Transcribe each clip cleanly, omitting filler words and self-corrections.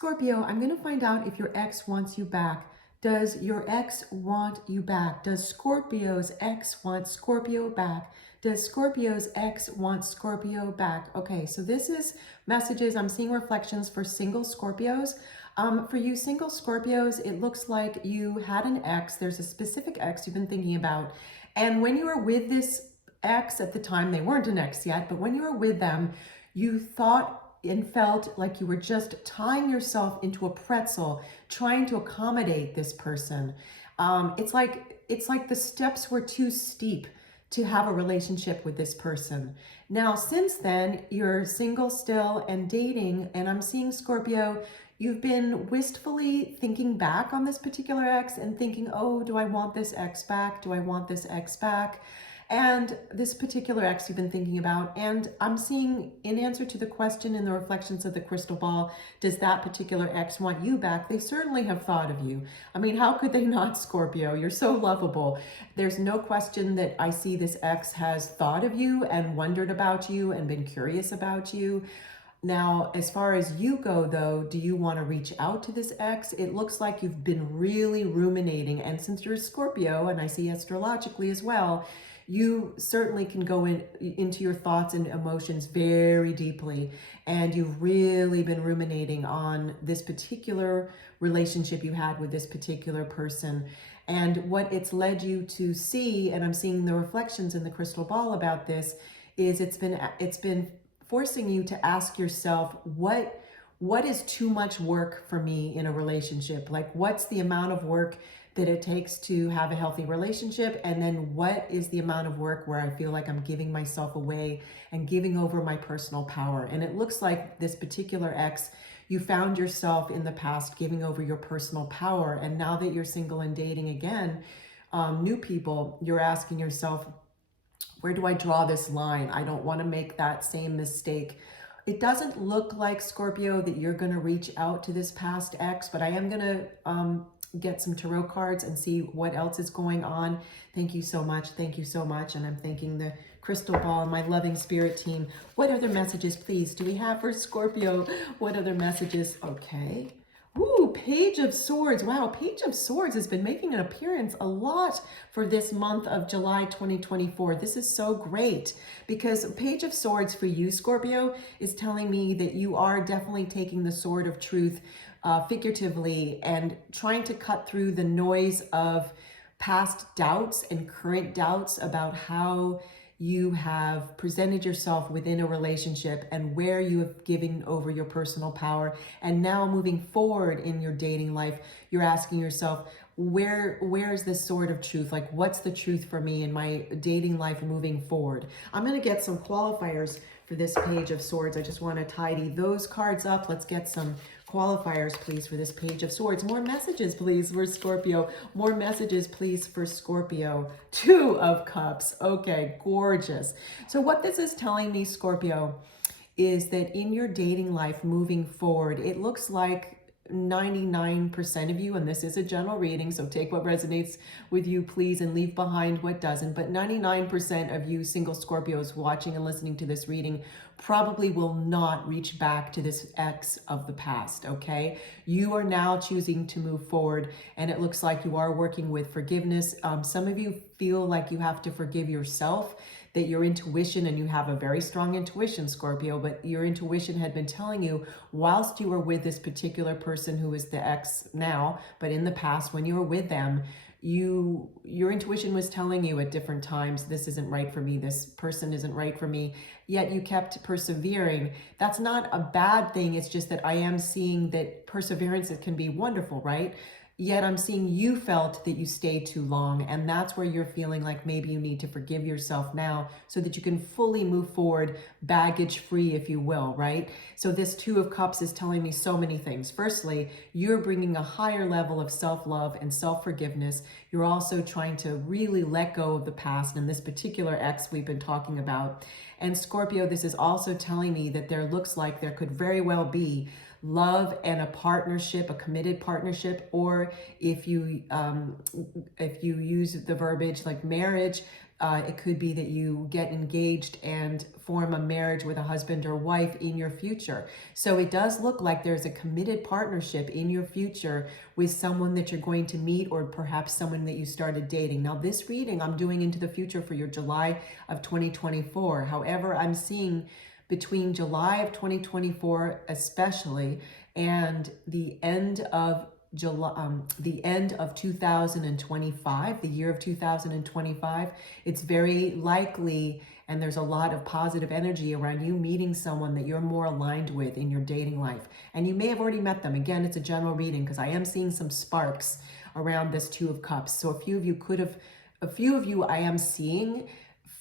Scorpio, I'm going to find out if your ex wants you back. Does your ex want you back? Does Scorpio's ex want Scorpio back? Does Scorpio's ex want Scorpio back? Okay, so this is messages. I'm seeing reflections for single Scorpios. For you single Scorpios, it looks like you had an ex. There's a specific ex you've been thinking about. And when you were with this ex at the time, they weren't an ex yet, but when you were with them, you thought and felt like you were just tying yourself into a pretzel, trying to accommodate this person. It's like the steps were too steep to have a relationship with this person. Now, since then, you're single still and dating, and I'm seeing Scorpio, you've been wistfully thinking back on this particular ex and thinking, oh, do I want this ex back? Do I want this ex back? And this particular ex you've been thinking about, and I'm seeing in answer to the question in the reflections of the crystal ball, does that particular ex want you back? They certainly have thought of you. I mean, how could they not, Scorpio? You're so lovable. There's no question that I see this ex has thought of you and wondered about you and been curious about you. Now, as far as you go, though, do you want to reach out to this ex? It looks like you've been really ruminating. And since you're a Scorpio, and I see astrologically as well, you certainly can go into your thoughts and emotions very deeply. And you've really been ruminating on this particular relationship you had with this particular person. And what it's led you to see, and I'm seeing the reflections in the crystal ball about this, is it's been forcing you to ask yourself, what is too much work for me in a relationship? Like, what's the amount of work that it takes to have a healthy relationship? And then what is the amount of work where I feel like I'm giving myself away and giving over my personal power? And it looks like this particular ex, you found yourself in the past giving over your personal power. And now that you're single and dating again, new people, you're asking yourself, where do I draw this line? I don't want to make that same mistake. It doesn't look like, Scorpio, that you're going to reach out to this past ex, but I am going to get some tarot cards and see what else is going on. Thank you so much. Thank you so much. And I'm thanking the crystal ball and my loving spirit team. What other messages, please, do we have for Scorpio? What other messages? Okay. Ooh, Page of Swords. Wow, Page of Swords has been making an appearance a lot for this month of July 2024. This is so great because Page of Swords for you, Scorpio, is telling me that you are definitely taking the sword of truth figuratively and trying to cut through the noise of past doubts and current doubts about how you have presented yourself within a relationship and where you have given over your personal power. And now moving forward in your dating life, you're asking yourself, where is this sword of truth? Like, what's the truth for me in my dating life moving forward? I'm going to get some qualifiers for this Page of Swords. I just want to tidy those cards up. Let's get some qualifiers, please, for this Page of Swords. More messages, please, for Scorpio. More messages, please, for Scorpio. Two of Cups. Okay, gorgeous. So what this is telling me, Scorpio, is that in your dating life moving forward, it looks like 99% of you, and this is a general reading, so take what resonates with you, please, and leave behind what doesn't, but 99% of you single Scorpios watching and listening to this reading probably will not reach back to this ex of the past, okay? You are now choosing to move forward, and it looks like you are working with forgiveness. Some of you feel like you have to forgive yourself, that your intuition, and you have a very strong intuition, Scorpio, but your intuition had been telling you whilst you were with this particular person who is the ex now, but in the past when you were with them, your intuition was telling you at different times, this isn't right for me, this person isn't right for me, yet you kept persevering. That's not a bad thing. It's just that I am seeing that perseverance, it can be wonderful, right? Yet I'm seeing you felt that you stayed too long, and that's where you're feeling like maybe you need to forgive yourself now so that you can fully move forward, baggage free, if you will, right? So this Two of Cups is telling me so many things. Firstly, you're bringing a higher level of self-love and self-forgiveness. You're also trying to really let go of the past and this particular ex we've been talking about. And Scorpio, this is also telling me that there looks like there could very well be love and a partnership, a committed partnership, or if you use the verbiage like marriage, It could be that you get engaged and form a marriage with a husband or wife in your future. So it does look like there's a committed partnership in your future with someone that you're going to meet, or perhaps someone that you started dating. Now, this reading I'm doing into the future for your July of 2024. However, I'm seeing between July of 2024 especially and the end of the end of 2025, the year of 2025, it's very likely, and there's a lot of positive energy around you meeting someone that you're more aligned with in your dating life. And you may have already met them. Again, it's a general reading because I am seeing some sparks around this Two of Cups. So a few of you I am seeing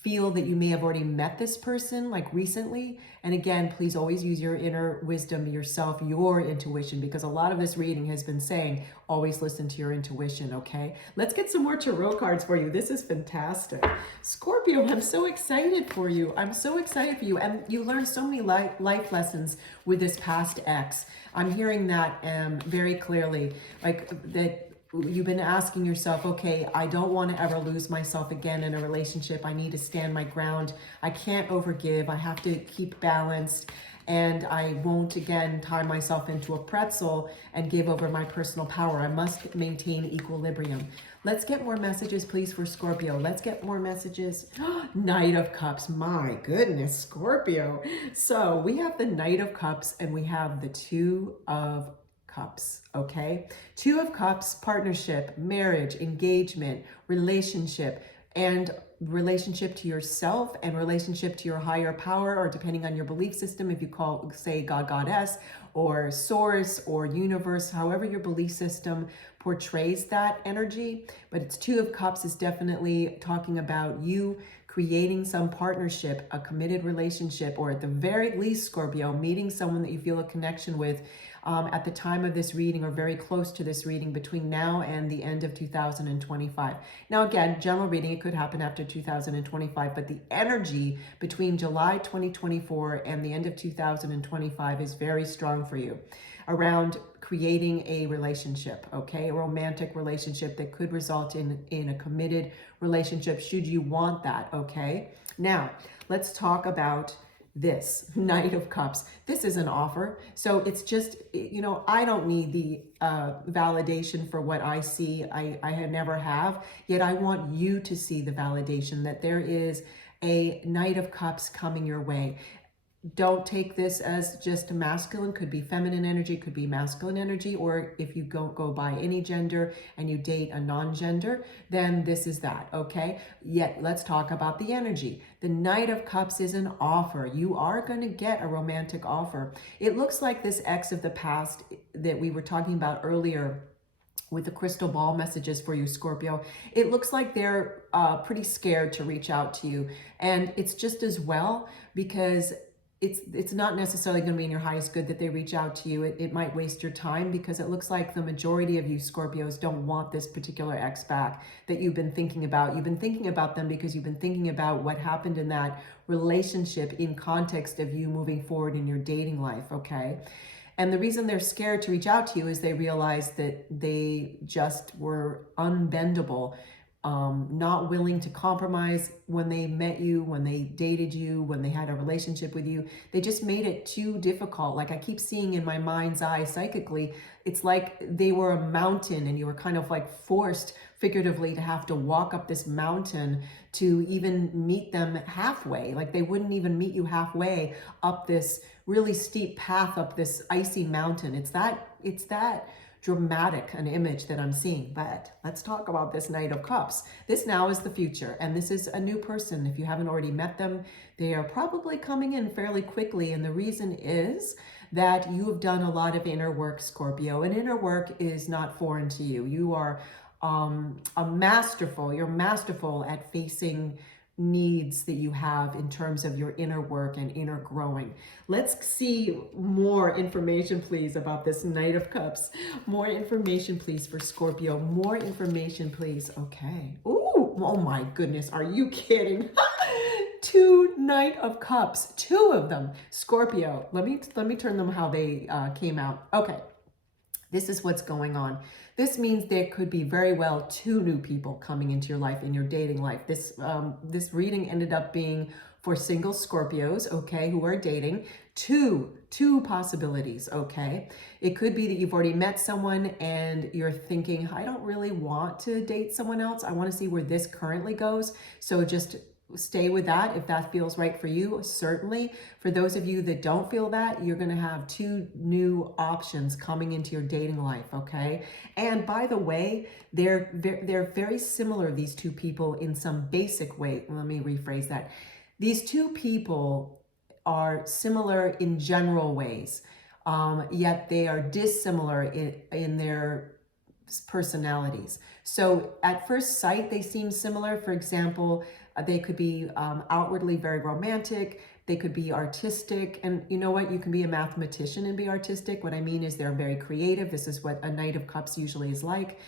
feel that you may have already met this person like recently. And again, please always use your inner wisdom, yourself, your intuition, because a lot of this reading has been saying, always listen to your intuition, okay? Let's get some more tarot cards for you. This is fantastic. Scorpio, I'm so excited for you. I'm so excited for you. And you learned so many life lessons with this past ex. I'm hearing that very clearly, like that you've been asking yourself, okay, I don't want to ever lose myself again in a relationship. I need to stand my ground. I can't overgive. I have to keep balanced. And I won't again tie myself into a pretzel and give over my personal power. I must maintain equilibrium. Let's get more messages, please, for Scorpio. Let's get more messages. Knight of Cups. My goodness, Scorpio. So we have the Knight of Cups and we have the Two of Cups, okay? Two of Cups, partnership, marriage, engagement, relationship, and relationship to yourself and relationship to your higher power, or depending on your belief system, if you call, say, God, Goddess, or Source, or Universe, however your belief system portrays that energy. But it's Two of Cups is definitely talking about you creating some partnership, a committed relationship, or at the very least, Scorpio, meeting someone that you feel a connection with at the time of this reading, or very close to this reading, between now and the end of 2025. Now, again, general reading, it could happen after 2025, but the energy between July 2024 and the end of 2025 is very strong for you around creating a relationship, okay? A romantic relationship that could result in a committed relationship should you want that, okay? Now, let's talk about this Knight of Cups. This is an offer. So it's just, you know, I don't need the validation for what I see. I never have, yet I want you to see the validation that there is a Knight of Cups coming your way. Don't take this as just masculine, could be feminine energy, could be masculine energy, or if you don't go by any gender and you date a non-gender, then this is that, okay? Yet let's talk about the energy. The Knight of Cups is an offer. You are going to get a romantic offer. It looks like this ex of the past that we were talking about earlier with the crystal ball messages for you, Scorpio, it looks like they're pretty scared to reach out to you. And it's just as well, because it's not necessarily going to be in your highest good that they reach out to you. It might waste your time, because it looks like the majority of you Scorpios don't want this particular ex back that you've been thinking about. You've been thinking about them because you've been thinking about what happened in that relationship in context of you moving forward in your dating life, okay? And the reason they're scared to reach out to you is they realize that they just were unbendable, not willing to compromise when they met you, when they dated you, when they had a relationship with you. They just made it too difficult. Like I keep seeing in my mind's eye psychically, it's like they were a mountain and you were kind of like forced figuratively to have to walk up this mountain to even meet them halfway. Like they wouldn't even meet you halfway up this really steep path up this icy mountain. It's that dramatic an image that I'm seeing. But let's talk about this Knight of Cups. This now is the future, and this is a new person. If you haven't already met them, they are probably coming in fairly quickly, and the reason is that you have done a lot of inner work, Scorpio, and inner work is not foreign to you. You are you're masterful at facing needs that you have in terms of your inner work and inner growing. Let's see more information, please, about this Knight of Cups. More information, please, for Scorpio. More information, please. Okay. Ooh, oh my goodness. Are you kidding? Two Knight of Cups, two of them. Scorpio. Let me turn them how they came out. Okay. This is what's going on. This means there could be very well two new people coming into your life, in your dating life. This reading ended up being for single Scorpios, okay, who are dating. Two possibilities, okay? It could be that you've already met someone and you're thinking, I don't really want to date someone else. I want to see where this currently goes. So just stay with that if that feels right for you. Certainly, for those of you that don't feel that, you're going to have two new options coming into your dating life, okay? And by the way, they're very similar, these two people, in some basic way. Let me rephrase that. These two people are similar in general ways, yet they are dissimilar in their personalities. So at first sight, they seem similar. For example, they could be outwardly very romantic. They could be artistic. And you know what? You can be a mathematician and be artistic. What I mean is they're very creative. This is what a Knight of Cups usually is like.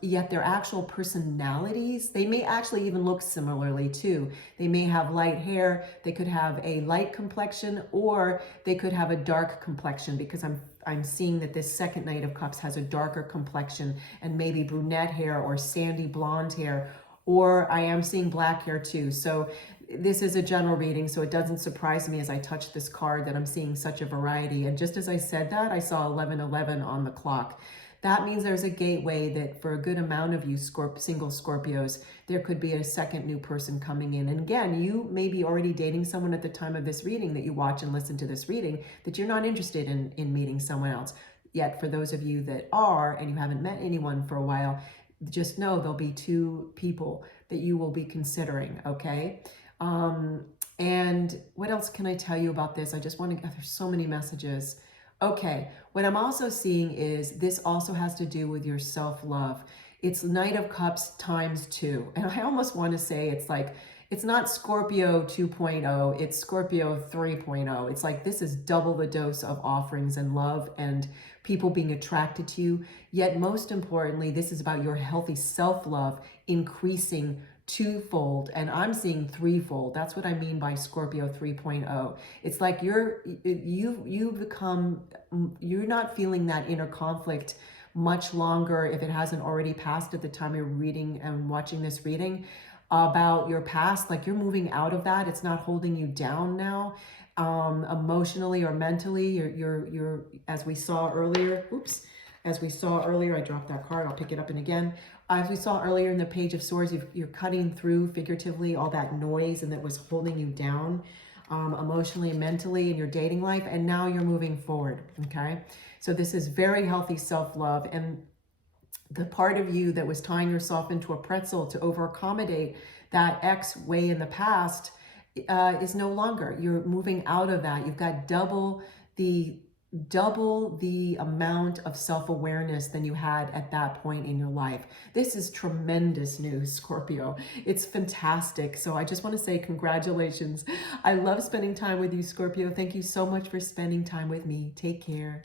Yet their actual personalities, they may actually even look similarly too. They may have light hair. They could have a light complexion, or they could have a dark complexion, because I'm seeing that this second Knight of Cups has a darker complexion and maybe brunette hair or sandy blonde hair, or I am seeing black hair too. So this is a general reading, so it doesn't surprise me as I touch this card that I'm seeing such a variety. And just as I said that, I saw 11:11 on the clock. That means there's a gateway that for a good amount of you single Scorpios, there could be a second new person coming in. And again, you may be already dating someone at the time of this reading that you watch and listen to this reading, that you're not interested in meeting someone else. Yet for those of you that are, and you haven't met anyone for a while, just know there'll be two people that you will be considering, okay? And what else can I tell you about this? I just want to, there's so many messages. Okay, what I'm also seeing is this also has to do with your self-love. It's Knight of Cups times 2. And I almost want to say it's like, it's not Scorpio 2.0, it's Scorpio 3.0. It's like this is double the dose of offerings and love and people being attracted to you. Yet most importantly, this is about your healthy self-love increasing twofold, and I'm seeing threefold. That's what I mean by Scorpio 3.0. It's like you've become, you're not feeling that inner conflict much longer, if it hasn't already passed at the time you're reading and watching this reading, about your past. Like you're moving out of that. It's not holding you down now, emotionally or mentally. You're as we saw earlier, as we saw earlier, I dropped that card, I'll pick it up and again. As we saw earlier in the Page of Swords, you're cutting through, figuratively, all that noise and that was holding you down emotionally and mentally in your dating life, and now you're moving forward, okay? So this is very healthy self-love, and the part of you that was tying yourself into a pretzel to over-accommodate that ex way in the past is no longer. You're moving out of that. You've got double the amount of self-awareness than you had at that point in your life. This is tremendous news, Scorpio. It's fantastic. So I just want to say congratulations. I love spending time with you, Scorpio. Thank you so much for spending time with me. Take care.